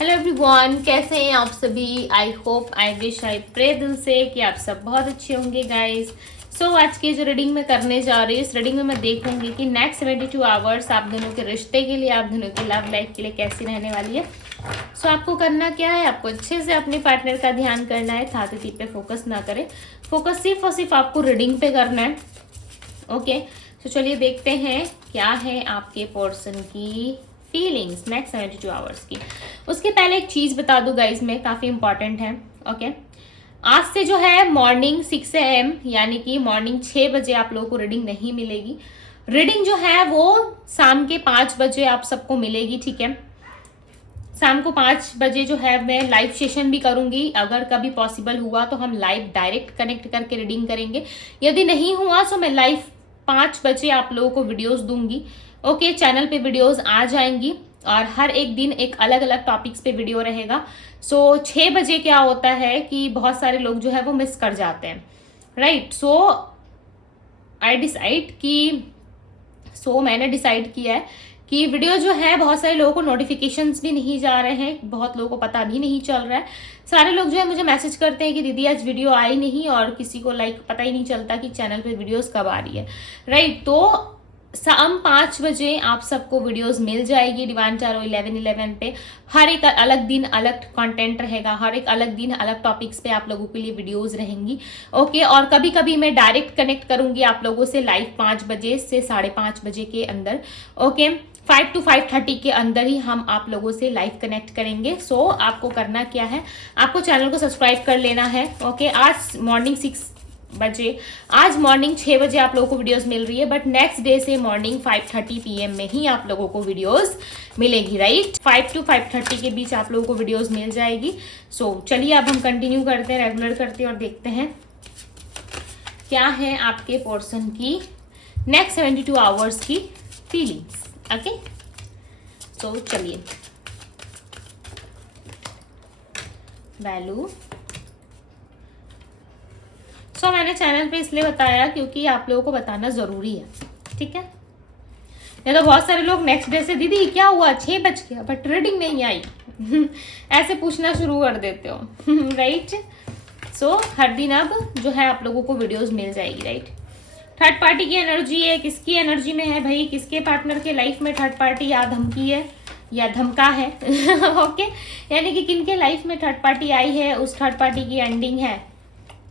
Hello everyone, कैसे हैं आप सभी। I hope, I wish, I pray दिल से कि आप सब बहुत अच्छे होंगे गाइस। सो आज की जो रीडिंग मैं करने जा रही हूँ, इस रीडिंग में मैं देखूंगी कि नेक्स्ट 72 आवर्स आप दोनों के रिश्ते के लिए, आप दोनों की लव लाइफ के लिए कैसी रहने वाली है। सो आपको करना क्या है, आपको अच्छे से अपने पार्टनर का ध्यान करना है, थाती पे फोकस ना करें, फोकस सिर्फ और सिर्फ आपको रीडिंग पे करना है। ओके, तो चलिए देखते हैं क्या है आपके पर्सन की फीलिंग्स नेक्स्ट 72 आवर्स की। उसके पहले एक चीज बता दूं गाइज, में काफी इंपॉर्टेंट है। ओके, आज से जो है मॉर्निंग 6 AM यानी कि मॉर्निंग 6 बजे आप लोगों को रीडिंग नहीं मिलेगी। रीडिंग जो है वो शाम के 5 बजे आप सबको मिलेगी, ठीक है। शाम को 5 बजे जो है मैं लाइव सेशन भी करूंगी। अगर कभी पॉसिबल हुआ तो हम लाइव डायरेक्ट कनेक्ट करके रीडिंग करेंगे, यदि नहीं हुआ तो मैं लाइव 5 बजे आप लोगों को वीडियोस दूंगी। ओके, चैनल पे वीडियोस आ जाएंगी और हर एक दिन एक अलग अलग टॉपिक्स पे वीडियो रहेगा। सो 6 बजे क्या होता है कि बहुत सारे लोग जो है वो मिस कर जाते हैं, राइट। मैंने डिसाइड किया है कि वीडियो जो है बहुत सारे लोगों को नोटिफिकेशंस भी नहीं जा रहे हैं, बहुत लोगों को पता भी नहीं चल रहा है। सारे लोग जो है मुझे मैसेज करते हैं कि दीदी आज वीडियो आई नहीं, और किसी को पता ही नहीं चलता कि चैनल पे वीडियोस कब आ रही है, राइट। तो शाम 5 बजे आप सबको वीडियोस मिल जाएगी डिवाइन टैरो 1111 पे। हर एक अलग दिन अलग कंटेंट रहेगा, हर एक अलग दिन अलग टॉपिक्स पे आप लोगों के लिए वीडियोस रहेंगी। ओके, और कभी कभी मैं डायरेक्ट कनेक्ट करूंगी आप लोगों से लाइव 5 बजे से 5:30 बजे के अंदर। ओके, 5 to 5:30 के अंदर ही हम आप लोगों से लाइव कनेक्ट करेंगे। सो आपको करना क्या है, आपको चैनल को सब्सक्राइब कर लेना है। ओके, आज मॉर्निंग 6 बजे आप लोगों को वीडियोस मिल रही है, बट नेक्स्ट डे से मॉर्निंग 5:30 PM में ही आप लोगों को वीडियोस मिलेगी, राइट। 5 to 5:30 के बीच आप लोगों को वीडियोस मिल जाएगी। सो चलिए अब हम कंटिन्यू करते हैं, रेगुलर करते हैं और देखते हैं क्या है आपके पर्सन की नेक्स्ट 72 आवर्स की फीलिंग्स। ओके, सो चलिए वैल्यू। मैंने चैनल पे इसलिए बताया क्योंकि आप लोगों को बताना जरूरी है, ठीक है। नहीं तो बहुत सारे लोग नेक्स्ट डे से दीदी क्या हुआ 6 बज गया बट रीडिंग नहीं आई ऐसे पूछना शुरू कर देते हो राइट। सो हर दिन अब जो है आप लोगों को वीडियोस मिल जाएगी, राइट। थर्ड पार्टी की एनर्जी है, किसकी एनर्जी में है भाई, किसके पार्टनर के लाइफ में थर्ड पार्टी या धमकी है या धमका है ओके, यानी कि किनके लाइफ में थर्ड पार्टी आई है, उस थर्ड पार्टी की एंडिंग है।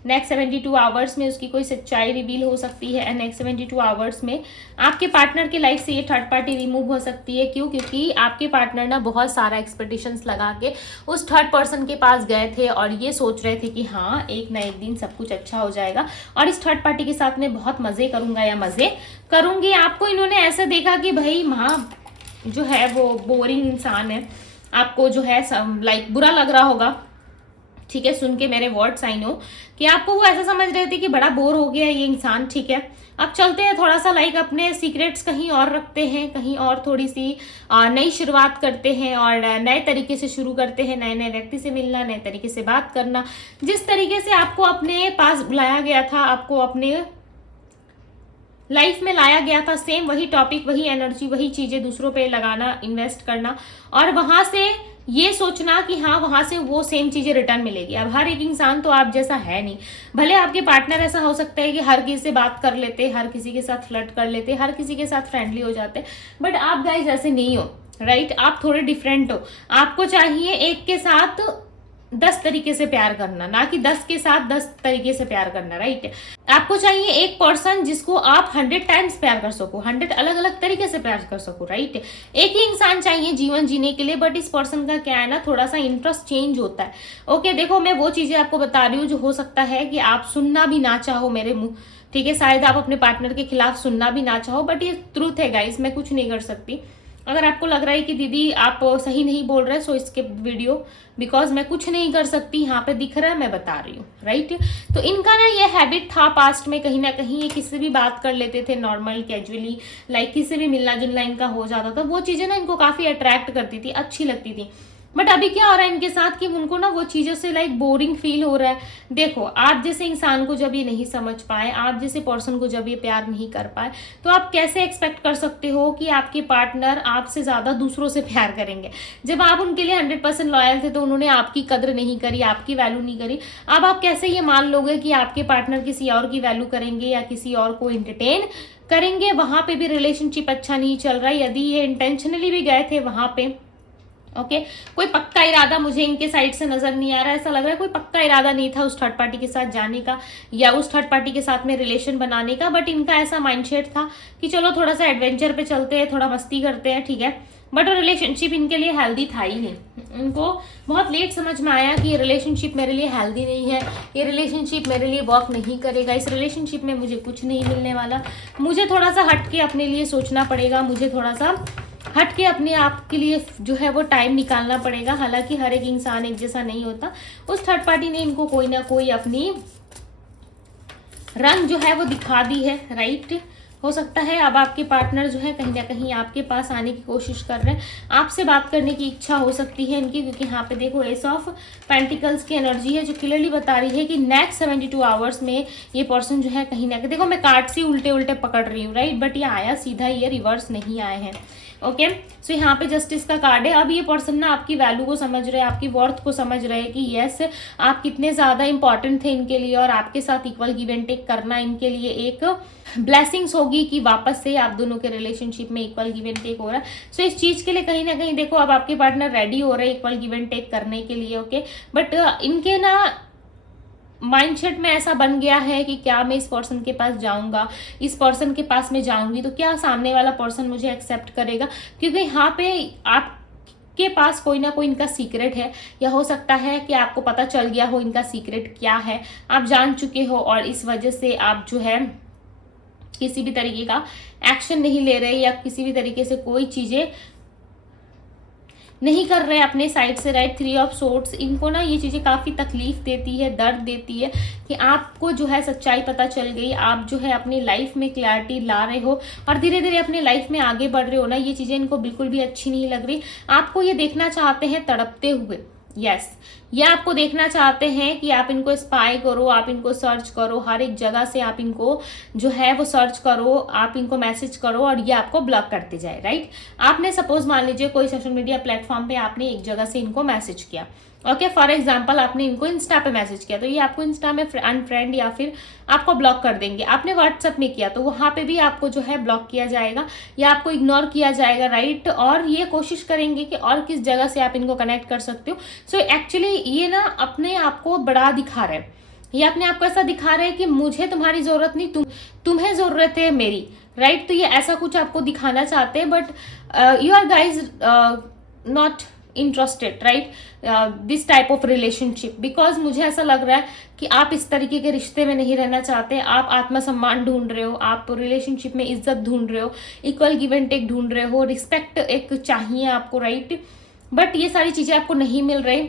नेक्स्ट 72 आवर्स में उसकी कोई सच्चाई रिवील हो सकती है। नेक्स्ट 72 आवर्स में आपके पार्टनर के लाइफ से ये थर्ड पार्टी रिमूव हो सकती है। क्यों? क्योंकि आपके पार्टनर ना बहुत सारा एक्सपेक्टेशंस लगा के उस थर्ड पर्सन के पास गए थे और ये सोच रहे थे कि हाँ एक ना एक दिन सब कुछ अच्छा हो जाएगा और इस थर्ड पार्टी के साथ में बहुत मजे करूंगा या मजे करूंगी। आपको इन्होंने ऐसा देखा कि भाई वहाँ जो है वो बोरिंग इंसान है, आपको जो है बुरा लग रहा होगा, ठीक है। सुन के मेरे वर्ड्स आई नो कि आपको वो ऐसा समझ रहे थे कि बड़ा बोर हो गया ये इंसान, ठीक है। अब चलते हैं थोड़ा सा अपने सीक्रेट्स कहीं और रखते हैं, कहीं और थोड़ी सी नई शुरुआत करते हैं और नए तरीके से शुरू करते हैं, नए नए व्यक्ति से मिलना, नए तरीके से बात करना। जिस तरीके से आपको अपने पास बुलाया गया था, आपको अपने लाइफ में लाया गया था, सेम वही टॉपिक, वही एनर्जी, वही चीजें दूसरों पे लगाना, इन्वेस्ट करना और वहां से ये सोचना कि हाँ वहां से वो सेम चीजें रिटर्न मिलेगी। अब हर एक इंसान तो आप जैसा है नहीं। भले आपके पार्टनर ऐसा हो सकता है कि हर किसी से बात कर लेते, हर किसी के साथ फ्लर्ट कर लेते, हर किसी के साथ फ्रेंडली हो जाते, बट आप गाइस ऐसे नहीं हो, राइट। आप थोड़े डिफरेंट हो। आपको चाहिए एक के साथ 10 तरीके से प्यार करना, ना कि 10 के साथ 10 तरीके से प्यार करना, राइट। आपको चाहिए एक पर्सन जिसको आप 100 टाइम्स प्यार कर सको, 100 अलग अलग तरीके से प्यार कर सको, राइट। एक ही इंसान चाहिए जीवन जीने के लिए, बट इस पर्सन का क्या है ना, थोड़ा सा इंटरेस्ट चेंज होता है। ओके, देखो मैं वो चीजें आपको बता रही हूँ जो हो सकता है कि आप सुनना भी ना चाहो मेरे मुंह, ठीक है। शायद आप अपने पार्टनर के खिलाफ सुनना भी ना चाहो, बट ये ट्रूथ है गाइस, मैं कुछ नहीं कर सकती। अगर आपको लग रहा है कि दीदी आप सही नहीं बोल रहे, सो इसके वीडियो, बिकॉज मैं कुछ नहीं कर सकती, यहाँ पे दिख रहा है मैं बता रही हूँ, राइट। तो इनका ना ये हैबिट था पास्ट में, कहीं ना कहीं ये किसी से भी बात कर लेते थे नॉर्मल कैजुअली, किसी से भी मिलना जुलना इनका हो जाता था। वो चीजें ना इनको काफी अट्रैक्ट करती थी, अच्छी लगती थी। बट अभी क्या हो रहा है इनके साथ कि उनको ना वो चीजों से लाइक बोरिंग फील हो रहा है। देखो, आप जैसे इंसान को जब ये नहीं समझ पाए, आप जैसे पर्सन को जब ये प्यार नहीं कर पाए, तो आप कैसे एक्सपेक्ट कर सकते हो कि आपके पार्टनर आपसे ज्यादा दूसरों से प्यार करेंगे। जब आप उनके लिए 100% लॉयल थे तो उन्होंने आपकी कद्र नहीं करी, आपकी वैल्यू नहीं करी। अब आप कैसे ये मान लोगे कि आपके पार्टनर किसी और की वैल्यू करेंगे या किसी और को एंटरटेन करेंगे? वहां पे भी रिलेशनशिप अच्छा नहीं चल रहा है। यदि ये इंटेंशनली भी गए थे वहां पे, ओके, कोई पक्का इरादा मुझे इनके साइड से नजर नहीं आ रहा है। ऐसा लग रहा है कोई पक्का इरादा नहीं था उस थर्ड पार्टी के साथ जाने का या उस थर्ड पार्टी के साथ में रिलेशन बनाने का। बट इनका ऐसा माइंडसेट था कि चलो थोड़ा सा एडवेंचर पे चलते हैं, थोड़ा मस्ती करते हैं, ठीक है। बट रिलेशनशिप इनके लिए हेल्दी था ही नहीं। इनको बहुत लेट समझ में आया कि ये रिलेशनशिप मेरे लिए हेल्दी नहीं है, ये रिलेशनशिप मेरे लिए वर्क नहीं करेगा, इस रिलेशनशिप में मुझे कुछ नहीं मिलने वाला, मुझे थोड़ा सा हट के अपने लिए सोचना पड़ेगा, मुझे थोड़ा सा हट के अपने आप के लिए जो है वो टाइम निकालना पड़ेगा। हालांकि हर एक इंसान एक जैसा नहीं होता। उस थर्ड पार्टी ने इनको कोई ना कोई अपनी रंग जो है वो दिखा दी है, राइट। हो सकता है अब आपके पार्टनर जो है कहीं ना कहीं आपके पास आने की कोशिश कर रहे हैं, आपसे बात करने की इच्छा हो सकती है इनकी, क्योंकि यहाँ पे देखो एस ऑफ पेंटिकल्स की एनर्जी है जो क्लियरली बता रही है कि नेक्स्ट 72 आवर्स में ये पर्सन जो है कहीं ना कहीं, देखो मैं कार्ड से उल्टे उल्टे पकड़ रही हूँ, राइट, बट ये आया सीधा, ये रिवर्स नहीं आए हैं। ओके, सो यहाँ पे जस्टिस का कार्ड है। अब ये पर्सन ना आपकी वैल्यू को समझ रहे हैं, आपकी वर्थ को समझ रहे हैं कि यस आप कितने ज्यादा इंपॉर्टेंट थे इनके लिए, और आपके साथ इक्वल गिव एंड टेक करना इनके लिए एक ब्लेसिंग्स होगी कि वापस से आप दोनों के रिलेशनशिप में इक्वल गिव एंड टेक हो रहा है। सो इस चीज के लिए कहीं ना कहीं देखो अब आपके पार्टनर रेडी हो रहे हैं इक्वल गिव एंड टेक करने के लिए। ओके, बट इनके ना माइंडसेट में ऐसा बन गया है कि क्या मैं इस पर्सन के पास जाऊंगा, इस पर्सन के पास मैं जाऊंगी तो क्या सामने वाला पर्सन मुझे एक्सेप्ट करेगा, क्योंकि यहाँ पे आप के पास कोई ना कोई इनका सीक्रेट है, या हो सकता है कि आपको पता चल गया हो इनका सीक्रेट क्या है, आप जान चुके हो और इस वजह से आप जो है किसी भी तरीके का एक्शन नहीं ले रहे या किसी भी तरीके से कोई चीजें नहीं कर रहे अपने साइड से, राइट। 3 ऑफ सोर्ड्स, इनको ना ये चीजें काफी तकलीफ देती है, दर्द देती है कि आपको जो है सच्चाई पता चल गई, आप जो है अपनी लाइफ में क्लैरिटी ला रहे हो और धीरे धीरे अपने लाइफ में आगे बढ़ रहे हो ना, ये चीजें इनको बिल्कुल भी अच्छी नहीं लग रही। आपको ये देखना चाहते हैं तड़पते हुए, यस, ये आपको देखना चाहते हैं कि आप इनको स्पाई करो, आप इनको सर्च करो, हर एक जगह से आप इनको जो है वो सर्च करो, आप इनको मैसेज करो और ये आपको ब्लॉक करते जाए, राइट। आपने सपोज मान लीजिए कोई सोशल मीडिया प्लेटफॉर्म पे आपने एक जगह से इनको मैसेज किया, ओके, फॉर एग्जाम्पल आपने इनको इंस्टा पे मैसेज किया तो ये आपको इंस्टा में अनफ्रेंड या फिर आपको ब्लॉक कर देंगे। आपने व्हाट्सएप में किया तो वहां पे भी आपको जो है ब्लॉक किया जाएगा या आपको इग्नोर किया जाएगा, राइट। और ये कोशिश करेंगे कि और किस जगह से आप इनको कनेक्ट कर सकते हो। सो एक्चुअली ये ना अपने आप को बड़ा दिखा रहे हैं, ये अपने आप को ऐसा दिखा रहे हैं कि मुझे तुम्हारी जरूरत नहीं, तुम्हें जरूरत है मेरी, राइट। तो ये ऐसा कुछ आपको दिखाना चाहते हैं, but you are guys not interested, right, this type of relationship, because मुझे ऐसा लग रहा है कि आप इस तरीके के रिश्ते में नहीं रहना चाहते। आप आत्मसम्मान ढूंढ रहे हो, आप रिलेशनशिप में इज्जत ढूंढ रहे हो, इक्वल गिव एंड टेक ढूंढ रहे हो, रिस्पेक्ट एक चाहिए आपको, राइट। बट ये सारी चीजें आपको नहीं मिल रही,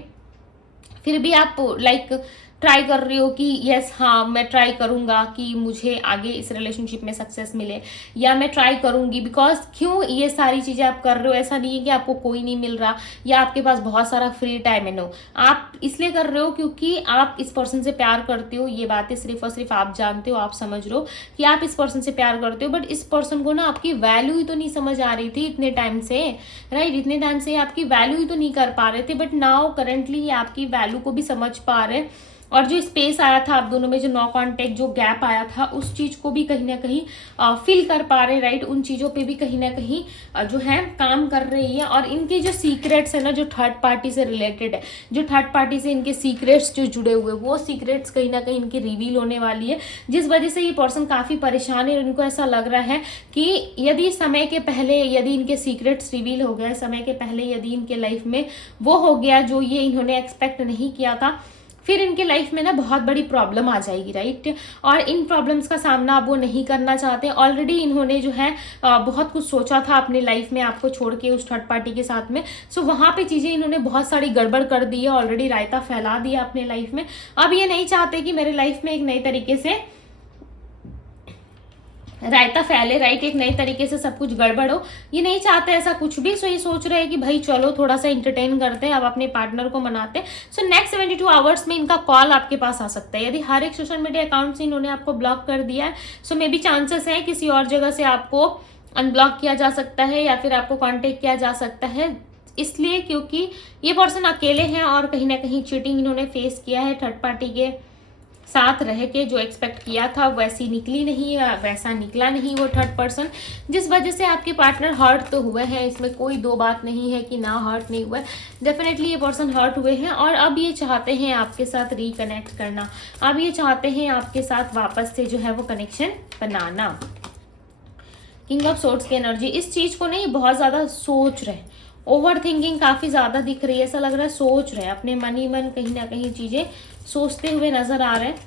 फिर भी आप लाइक ट्राई कर रही हो कि यस हाँ मैं ट्राई करूंगा कि मुझे आगे इस रिलेशनशिप में सक्सेस मिले, या मैं ट्राई करूंगी, बिकॉज क्यों ये सारी चीजें आप कर रहे हो। ऐसा नहीं है कि आपको कोई नहीं मिल रहा या आपके पास बहुत सारा फ्री टाइम है, नो, आप इसलिए कर रहे हो क्योंकि आप इस पर्सन से प्यार करते हो। ये बातें सिर्फ और सिर्फ आप जानते हो, आप समझ रहे हो कि आप इस पर्सन से प्यार करते हो, बट इस पर्सन को ना आपकी वैल्यू ही तो नहीं समझ आ रही थी इतने टाइम से, राइट। इतने टाइम से आपकी वैल्यू ही तो नहीं कर पा रहे थे, बट नाउ करेंटली आपकी वैल्यू को भी समझ पा रहे हैं। और जो स्पेस आया था आप दोनों में, जो नो कांटेक्ट, जो गैप आया था, उस चीज को भी कहीं ना कहीं फील कर पा रहे, राइट। उन चीजों पे भी कहीं ना कहीं जो है काम कर रही है। और इनके जो सीक्रेट्स है ना, जो थर्ड पार्टी से रिलेटेड है, जो थर्ड पार्टी से इनके सीक्रेट्स जो जुड़े हुए, वो सीक्रेट्स कहीं ना कहीं इनकी रिवील होने वाली है, जिस वजह से ये पर्सन काफी परेशान है। और इनको ऐसा लग रहा है कि यदि समय के पहले यदि इनके सीक्रेट्स रिवील हो गए, समय के पहले यदि इनके लाइफ में वो हो गया जो ये इन्होंने एक्सपेक्ट नहीं किया था, फिर इनके लाइफ में ना बहुत बड़ी प्रॉब्लम आ जाएगी, राइट। और इन प्रॉब्लम्स का सामना अब वो नहीं करना चाहते। ऑलरेडी इन्होंने जो है बहुत कुछ सोचा था अपने लाइफ में आपको छोड़ के उस थर्ड पार्टी के साथ में। सो वहां पे चीजें इन्होंने बहुत सारी गड़बड़ कर दी है, ऑलरेडी रायता फैला दिया अपने लाइफ में। अब ये नहीं चाहते कि मेरे लाइफ में एक नए तरीके से रायता फैले, राइट, एक नए तरीके से सब कुछ गड़बड़ हो, ये नहीं चाहते ऐसा कुछ भी। सो ये सोच रहे हैं कि भाई चलो थोड़ा सा इंटरटेन करते हैं, अब अपने पार्टनर को मनाते हैं। सो नेक्स्ट 72 आवर्स में इनका कॉल आपके पास आ सकता है। यदि हर एक सोशल मीडिया अकाउंट से इन्होंने आपको ब्लॉक कर दिया है, सो मे बी चांसेस है किसी और जगह से आपको अनब्लॉक किया जा सकता है या फिर आपको कॉन्टेक्ट किया जा सकता है। इसलिए क्योंकि ये पर्सन अकेले हैं और कहीं ना कहीं चीटिंग इन्होंने फेस किया है थर्ड पार्टी के साथ रह के। जो एक्सपेक्ट किया था वैसी निकली नहीं, वैसा निकला नहीं वो थर्ड पर्सन, जिस वजह से आपके पार्टनर हर्ट तो हुए हैं। इसमें कोई दो बात नहीं है कि ना हर्ट नहीं हुआ है, डेफिनेटली ये पर्सन हर्ट हुए हैं और अब ये चाहते हैं आपके साथ रिकनेक्ट करना। अब ये चाहते हैं आपके साथ वापस से जो है वो connection banana. King of swords की एनर्जी, इस चीज को नहीं बहुत ज्यादा सोच रहे, ओवर थिंकिंग काफी ज्यादा दिख रही है। ऐसा लग रहा है सोच रहे हैं, अपने मन ही मन कहीं ना कहीं चीजें सोचते हुए नजर आ रहे हैं।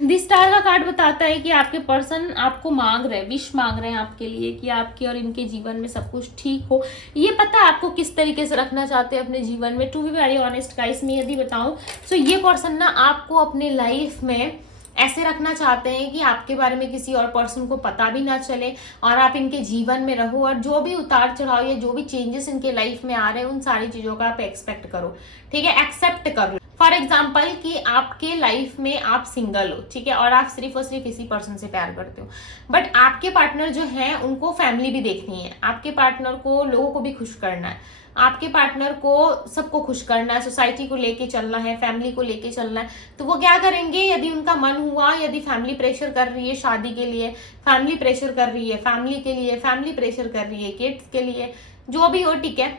दी स्टार का कार्ड बताता है कि आपके पर्सन आपको मांग रहे हैं, विश मांग रहे हैं आपके लिए कि आपके और इनके जीवन में सब कुछ ठीक हो। ये पता है आपको किस तरीके से रखना चाहते हैं अपने जीवन में। To be very honest guys, मैं यदि बताऊं सो ये पर्सन ना आपको अपने लाइफ में ऐसे रखना चाहते हैं कि आपके बारे में किसी और पर्सन को पता भी ना चले और आप इनके जीवन में रहो, और जो भी उतार चढ़ाव या जो भी चेंजेस इनके लाइफ में आ रहे हैं उन सारी चीजों का आप एक्सपेक्ट करो, ठीक है, एक्सेप्ट करो। फॉर एग्जाम्पल कि आपके लाइफ में आप सिंगल हो, ठीक है, और आप सिर्फ और सिर्फ इसी पर्सन से प्यार करते हो, बट आपके पार्टनर जो है उनको फैमिली भी देखनी है, आपके पार्टनर को लोगों को भी खुश करना है, आपके पार्टनर को सबको खुश करना है, सोसाइटी को लेके चलना है, फैमिली को लेके चलना है। तो वो क्या करेंगे, यदि उनका मन हुआ, यदि फैमिली प्रेशर कर रही है शादी के लिए, फैमिली प्रेशर कर रही है फैमिली के लिए, फैमिली प्रेशर कर रही है किड्स के लिए, जो भी हो, ठीक है,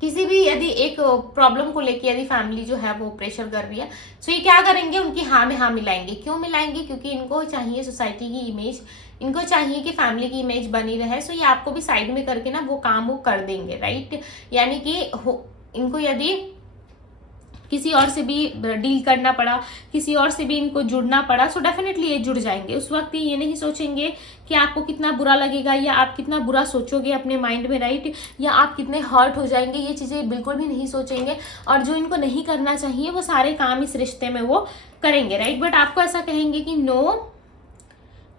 किसी भी यदि एक प्रॉब्लम को लेके यदि फैमिली जो है वो प्रेशर कर रही है, तो ये क्या करेंगे, उनकी हाँ में हाँ मिलाएंगे। क्यों मिलाएंगे, क्योंकि इनको चाहिए सोसाइटी की इमेज, इनको चाहिए कि फैमिली की इमेज बनी रहे। सो ये आपको भी साइड में करके ना वो काम वो कर देंगे, राइट। यानी कि इनको यदि किसी और से भी डील करना पड़ा, किसी और से भी इनको जुड़ना पड़ा, सो डेफिनेटली ये जुड़ जाएंगे। उस वक्त ये नहीं सोचेंगे कि आपको कितना बुरा लगेगा या आप कितना बुरा सोचोगे अपने माइंड में, राइट, या आप कितने हर्ट हो जाएंगे, ये चीजें बिल्कुल भी नहीं सोचेंगे। और जो इनको नहीं करना चाहिए वो सारे काम इस रिश्ते में वो करेंगे, राइट। बट आपको ऐसा कहेंगे कि नो,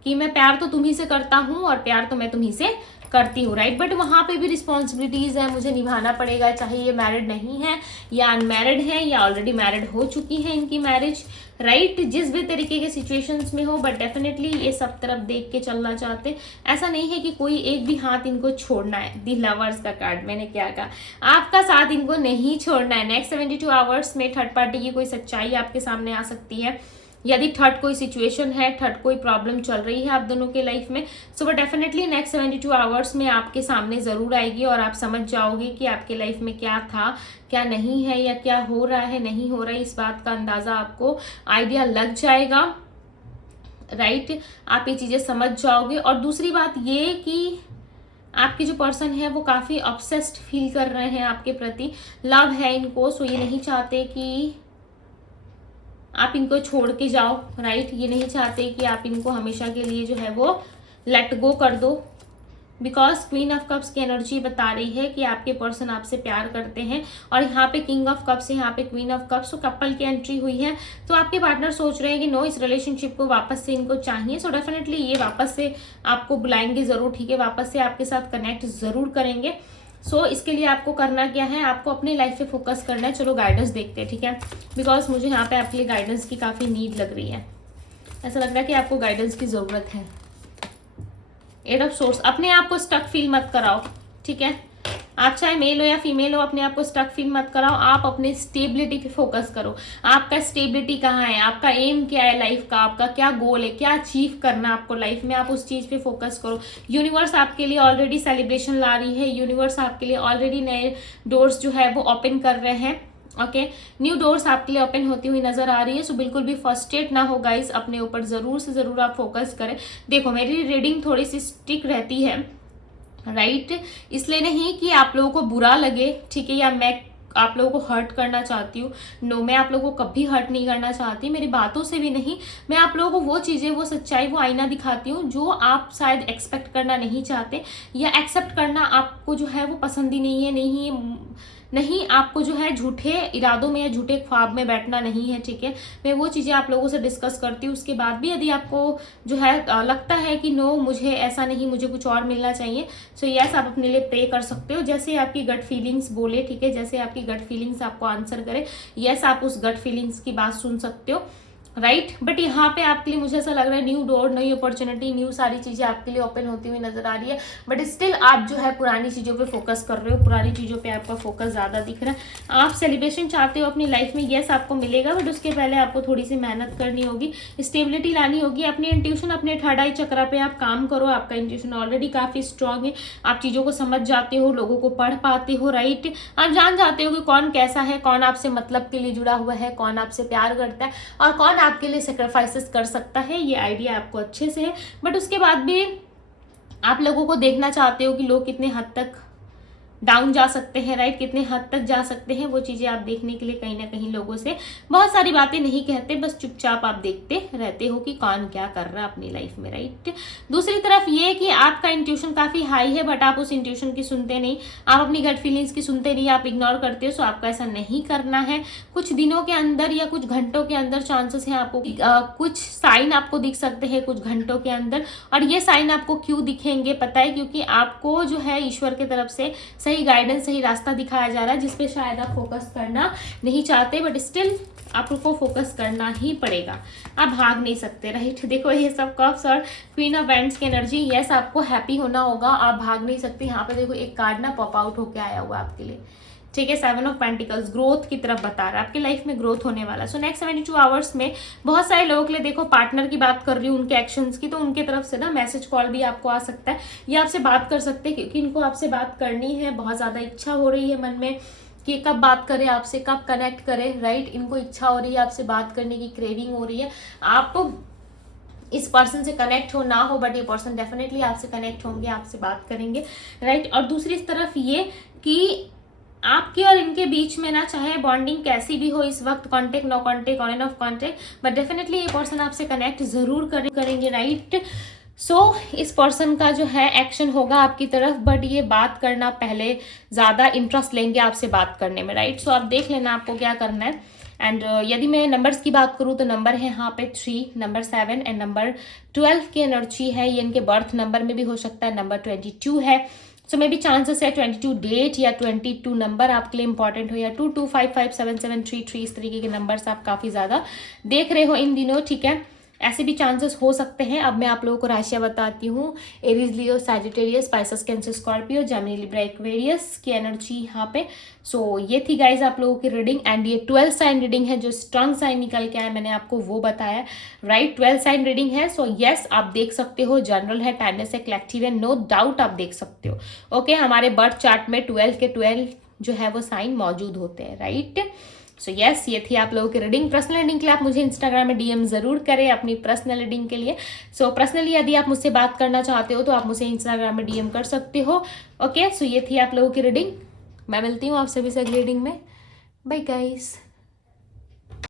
कि मैं प्यार तो तुम्ही से करता हूँ और प्यार तो मैं तुम्ही से करती हूँ, राइट। बट वहां पे भी रिस्पॉन्सिबिलिटीज है, मुझे निभाना पड़ेगा, चाहे ये मैरिड नहीं है या अनमैरिड है या ऑलरेडी मैरिड हो चुकी है इनकी मैरिज, राइट। जिस भी तरीके के सिचुएशंस में हो, बट डेफिनेटली ये सब तरफ देख के चलना चाहते। ऐसा नहीं है कि कोई एक भी हाथ इनको छोड़ना है। दी लवर्स का कार्ड, मैंने क्या कहा, आपका साथ इनको नहीं छोड़ना है। नेक्स्ट 72 आवर्स में थर्ड पार्टी की कोई सच्चाई आपके सामने आ सकती है। यदि थर्ड कोई सिचुएशन है, थर्ड कोई प्रॉब्लम चल रही है आप दोनों के लाइफ में, सो वो डेफिनेटली नेक्स्ट 72 आवर्स में आपके सामने जरूर आएगी और आप समझ जाओगे कि आपके लाइफ में क्या था, क्या नहीं है, या क्या हो रहा है, नहीं हो रहा है। इस बात का अंदाजा आपको आइडिया लग जाएगा, राइट। आप ये चीजें समझ जाओगे। और दूसरी बात ये कि आपके जो पर्सन है वो काफी ऑब्सेस्ड फील कर रहे हैं आपके प्रति, लव है इनको। सो ये नहीं चाहते कि आप इनको छोड़ के जाओ, राइट। ये नहीं चाहते कि आप इनको हमेशा के लिए जो है वो लेट गो कर दो, बिकॉज क्वीन ऑफ कप्स की एनर्जी बता रही है कि आपके पर्सन आपसे प्यार करते हैं। और यहाँ पे किंग ऑफ कप्स है, यहाँ पे क्वीन ऑफ कप्स, तो कपल की एंट्री हुई है। तो आपके पार्टनर सोच रहे हैं कि नो, इस रिलेशनशिप को वापस से इनको चाहिए। सो डेफिनेटली ये वापस से आपको बुलाएंगे जरूर, ठीक है, वापस से आपके साथ कनेक्ट जरूर करेंगे। सो इसके लिए आपको करना क्या है, आपको अपनी लाइफ पे फोकस करना है। चलो गाइडेंस देखते हैं, ठीक है, बिकॉज मुझे यहाँ पे आपके लिए गाइडेंस की काफ़ी नीड लग रही है। ऐसा लग रहा है कि आपको गाइडेंस की ज़रूरत है। एट ऑफ सोर्स, अपने आप को स्टक फील मत कराओ, ठीक है। आप चाहे मेल हो या फीमेल हो, अपने आप को स्टक फील मत कराओ। आप अपने स्टेबिलिटी पे फोकस करो। आपका स्टेबिलिटी कहाँ है, आपका एम क्या है लाइफ का, आपका क्या गोल है, क्या अचीव करना है आपको लाइफ में, आप उस चीज पे फोकस करो। यूनिवर्स आपके लिए ऑलरेडी सेलिब्रेशन ला रही है। यूनिवर्स आपके लिए ऑलरेडी नए डोर्स जो है वो ओपन कर रहे हैं, ओके। न्यू डोर्स आपके लिए ओपन होती हुई नजर आ रही है। सो बिल्कुल भी फ्रस्ट्रेट ना हो गाइस, अपने ऊपर जरूर से जरूर आप फोकस करें। देखो मेरी रीडिंग थोड़ी सी स्टिक रहती है, राइट, इसलिए नहीं कि आप लोगों को बुरा लगे, ठीक है, या मैं आप लोगों को हर्ट करना चाहती हूँ। नो, मैं आप लोगों को कभी हर्ट नहीं करना चाहती, मेरी बातों से भी नहीं। मैं आप लोगों को वो चीज़ें, वो सच्चाई, वो आईना दिखाती हूँ जो आप शायद एक्सपेक्ट करना नहीं चाहते, या एक्सेप्ट करना आपको जो है वो पसंद ही नहीं है, नहीं, आपको जो है झूठे इरादों में या झूठे ख्वाब में बैठना नहीं है, ठीक है। मैं वो चीज़ें आप लोगों से डिस्कस करती हूँ। उसके बाद भी यदि आपको जो है लगता है कि नो, मुझे ऐसा नहीं, मुझे कुछ और मिलना चाहिए, सो यस, आप अपने लिए प्रे कर सकते हो। जैसे आपकी गट फीलिंग्स बोले, ठीक है, जैसे आपकी गट फीलिंग्स आपको आंसर करे, यस, आप उस गट फीलिंग्स की बात सुन सकते हो, राइट। बट यहाँ पे आपके लिए मुझे ऐसा लग रहा है न्यू डोर, नई अपॉर्चुनिटी, न्यू सारी चीजें आपके लिए ओपन होती हुई नजर आ रही है। बट स्टिल आप जो है पुरानी चीजों पे फोकस कर रहे हो, पुरानी चीजों पे आपका फोकस ज्यादा दिख रहा है। आप सेलिब्रेशन चाहते हो अपनी लाइफ में, यस आपको मिलेगा, बट उसके पहले आपको थोड़ी सी मेहनत करनी होगी, स्टेबिलिटी लानी होगी। अपनी इंट्यूशन, अपने थर्ड आई चक्रा पे आप काम करो। आपका इंट्यूशन ऑलरेडी काफी स्ट्रांग है, आप चीजों को समझ जाते हो, लोगों को पढ़ पाते हो, राइट। आप जान जाते हो कि कौन कैसा है, कौन आपसे मतलब के लिए जुड़ा हुआ है, कौन आपसे प्यार करता है और कौन आपके लिए सेक्रीफाइसेस कर सकता है। ये आइडिया आपको अच्छे से है। बट उसके बाद भी आप लोगों को देखना चाहते हो कि लोग कितने हद तक डाउन जा सकते हैं, राइट, कितने हद तक जा सकते हैं। वो चीजें आप देखने के लिए कहीं ना कहीं लोगों से बहुत सारी बातें नहीं कहते, बस चुपचाप आप देखते रहते हो कि कौन क्या कर रहा है अपनी लाइफ में, राइट। दूसरी तरफ ये कि आपका इंट्यूशन काफी हाई है, बट आप उस इंट्यूशन की सुनते नहीं, आप अपनी गट फीलिंग्स की सुनते नहीं, आप इग्नोर करते हो। सो आपको ऐसा नहीं करना है। कुछ दिनों के अंदर या कुछ घंटों के अंदर चांसेस है आपको कुछ साइन आपको दिख सकते हैं कुछ घंटों के अंदर। और ये साइन आपको क्यों दिखेंगे पता है, क्योंकि आपको जो है ईश्वर की तरफ से सही गाइडेंस, सही रास्ता दिखाया जा रहा है, जिसपे शायद आप फोकस करना नहीं चाहते, बट स्टिल आपको फोकस करना ही पड़ेगा। आप भाग नहीं सकते, राइट। देखो ये सब कप्स और क्वीन ऑफ वैंड्स की एनर्जी, यस आपको हैप्पी होना होगा, आप भाग नहीं सकते। यहाँ पे देखो एक कार्ड ना पॉप आउट होके आया हुआ आपके लिए, ठीक है, 7 ऑफ पेंटिकल्स, ग्रोथ की तरफ बता रहा है, आपकी लाइफ में ग्रोथ होने वाला है। सो नेक्स्ट 72 आवर्स में बहुत सारे लोगों के लिए, देखो पार्टनर की बात कर रही हूँ, उनके एक्शंस की, तो उनके तरफ से ना मैसेज कॉल भी आपको आ सकता है। ये आपसे बात कर सकते हैं क्योंकि इनको आपसे बात करनी है, बहुत ज्यादा इच्छा हो रही है मन में कि कब बात करें आपसे, कब कनेक्ट करें, राइट। इनको इच्छा हो रही है आपसे बात करने की, क्रेविंग हो रही है। आप इस पर्सन से कनेक्ट हो ना हो, बट ये पर्सन डेफिनेटली आपसे कनेक्ट होंगे, आपसे बात करेंगे, राइट। और दूसरी तरफ ये कि आपके और इनके बीच में ना, चाहे बॉन्डिंग कैसी भी हो इस वक्त, contact, no contact, on and off contact, but definitely ये पर्सन आपसे कनेक्ट जरूर करेंगे, राइट। सो इस पर्सन का जो है एक्शन होगा आपकी तरफ, बट ये बात करना पहले ज्यादा इंटरेस्ट लेंगे आपसे बात करने में, राइट। सो आप देख लेना आपको क्या करना है। एंड यदि मैं नंबर्स की बात करूँ तो नंबर है यहाँ पे 3, नंबर 7 एंड नंबर 12 की एनर्जी है। ये इनके बर्थ नंबर में भी हो सकता है, नंबर 22 है। सो मे बी चांसेस है 22 डेट या 22 नंबर आपके लिए इंपॉर्टेंट हो, या 22557733, इस तरीके के नंबर्स आप काफी ज्यादा देख रहे हो इन दिनों, ठीक है। ऐसे भी चांसेस हो सकते हैं। अब मैं आप लोगों को राशियां बताती हूँ। Aries, Leo, Sagittarius, Pisces, Cancer, Scorpio, Gemini, Libra, Aquarius की एनर्जी यहाँ पे। सो ये थी गाइज आप लोगों की रीडिंग। एंड ये 12 साइन रीडिंग है, जो स्ट्रॉन्ग साइन निकल के आया मैंने आपको वो बताया, राइट। 12 साइन रीडिंग है। सो यस आप देख सकते हो, जनरल है, टाइमलेस है, कलेक्टिव है, नो डाउट आप देख सकते हो। ओके, हमारे बर्थ चार्ट में 12 के 12 जो है वो साइन मौजूद होते हैं, राइट। सो यस ये थी आप लोगों की रीडिंग। पर्सनल रीडिंग के लिए आप मुझे इंस्टाग्राम में डीएम जरूर करें अपनी पर्सनल रीडिंग के लिए। सो पर्सनली यदि आप मुझसे बात करना चाहते हो तो आप मुझे इंस्टाग्राम में डीएम कर सकते हो। ओके, सो ये थी आप लोगों की रीडिंग। मैं मिलती हूँ आप सभी से अगली रीडिंग में। Bye guys.